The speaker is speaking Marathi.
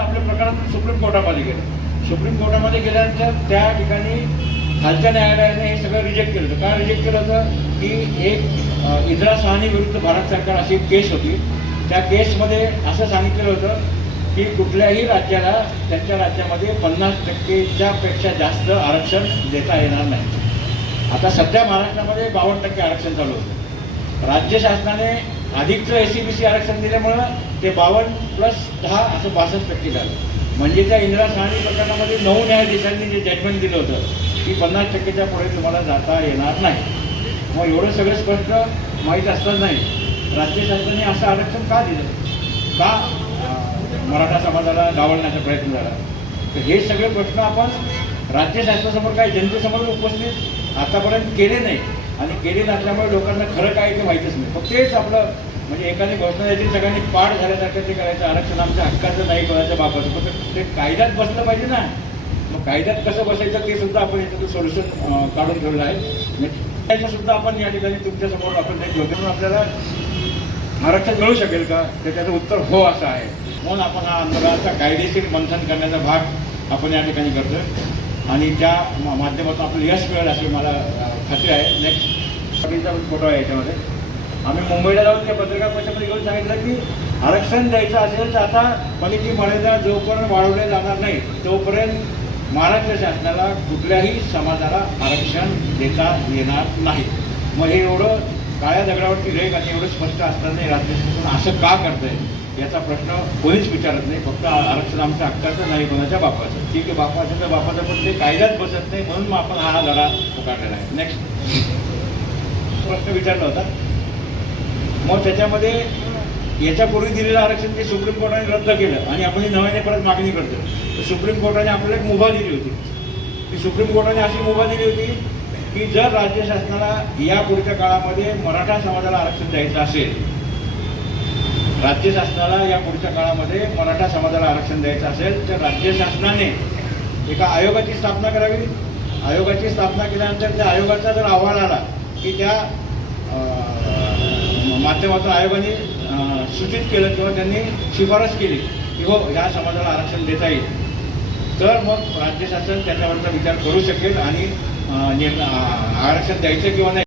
आपल्या प्रकरण सुप्रीम कोर्टामध्ये गेलं. सुप्रीम कोर्टामध्ये गेल्यानंतर त्या ठिकाणी खालच्या न्यायालयाने हे सगळं रिजेक्ट केलं होतं. काय रिजेक्ट केलं होतं की एक इंदिरा साहनी विरुद्ध भारत सरकार अशी केस होती. त्या केसमध्ये असं सांगितलेलं होतं की कुठल्याही राज्याला त्यांच्या राज्यामध्ये 50%च्या पेक्षा जास्त आरक्षण देता येणार नाही. आता सध्या महाराष्ट्रामध्ये 52% आरक्षण चालू होतं. राज्य शासनाने अधिकचं SC-BC आरक्षण दिल्यामुळं ते 52+10 असं 62% झालं. म्हणजे त्या इंदिरा साहनी प्रकरणामध्ये 9 न्यायाधीशांनी जे जजमेंट दिलं होतं की 50%च्या पुढे तुम्हाला जाता येणार नाही. मग एवढं सगळं स्पष्ट माहीत असताना नाही राज्य शासनाने असं आरक्षण का दिलं, का मराठा समाजाला डावलण्याचा प्रयत्न झाला. तर हे सगळे प्रश्न आपण राज्य शासनासमोर काय जनतेसमोर उपस्थित आतापर्यंत केले नाही आणि केले नसल्यामुळे लोकांना खरं काय ते माहीतच नाही. फक्त तेच आपलं म्हणजे एखादी घोषणा याची सगळ्यांनी पाठ झाल्यासारखं ते करायचं. आरक्षण आमच्या हक्काचं नाही, कोणाच्या बापाचं. पण ते कायद्यात बसलं पाहिजे ना. मग कायद्यात कसं बसायचं ते सुद्धा आपण याच्यातून सोल्युशन काढून ठेवलं आहे. त्याचं सुद्धा आपण या ठिकाणी तुमच्यासमोर आपण ते घेऊन आपल्याला आरक्षण मिळू शकेल का, तर त्याचं उत्तर हो असं आहे. म्हणून आपण हा आंदोलनाचा कायदेशीर मंथन करण्याचा भाग आपण या ठिकाणी करतो आणि त्या माध्यमातून आपलं यश मिळेल अशी मला खात्री आहे. नेक्स्ट फोटो आहे याच्यामध्ये. आम्ही मुंबईला जाऊन त्या पत्रकार परिषदेमध्ये घेऊन सांगितलं की आरक्षण द्यायचं असेल तर आता पलीची मर्यादा जोपर्यंत वाढवले जाणार नाही तोपर्यंत महाराष्ट्र शासनाला कुठल्याही समाजाला आरक्षण देता येणार नाही. मग हे एवढं काळ्या दगडावरती रेग आणि एवढं स्पष्ट असताना राज्य शासन असं का करतंय याचा प्रश्न कोणीच विचारत नाही. फक्त आरक्षण आमच्या हक्काचं नाही, कोणाच्या बापाचं. ठीक आहे, बापाचं तर बापाचं, पण ते कायद्यात बसत नाही. म्हणून मग आपण हा लढा पुकारलेला आहे. नेक्स्ट प्रश्न विचारला होता. मग त्याच्यामध्ये याच्यापूर्वी दिलेलं आरक्षण ते सुप्रीम कोर्टाने रद्द केलं आणि आपण नव्याने परत मागणी करतो. तर सुप्रीम कोर्टाने आपल्याला एक मुभा दिली होती. ती सुप्रीम कोर्टाने अशी मुभा दिली होती की जर राज्य शासनाला या पुढच्या काळामध्ये मराठा समाजाला आरक्षण द्यायचं असेल, राज्य शासनाला या पुढच्या काळामध्ये मराठा समाजाला आरक्षण द्यायचं असेल तर राज्य शासनाने एका आयोगाची स्थापना करावी. आयोगाची स्थापना केल्यानंतर त्या आयोगाचा जर अहवाल आला की त्या माध्यमातून आयोगाने सूचित केलं किंवा त्यांनी शिफारस केली की हो ह्या समाजाला आरक्षण देता येईल, तर मग राज्य शासन त्याच्यावरचा विचार करू शकेल आणि आरक्षण द्यायचं किंवा नाही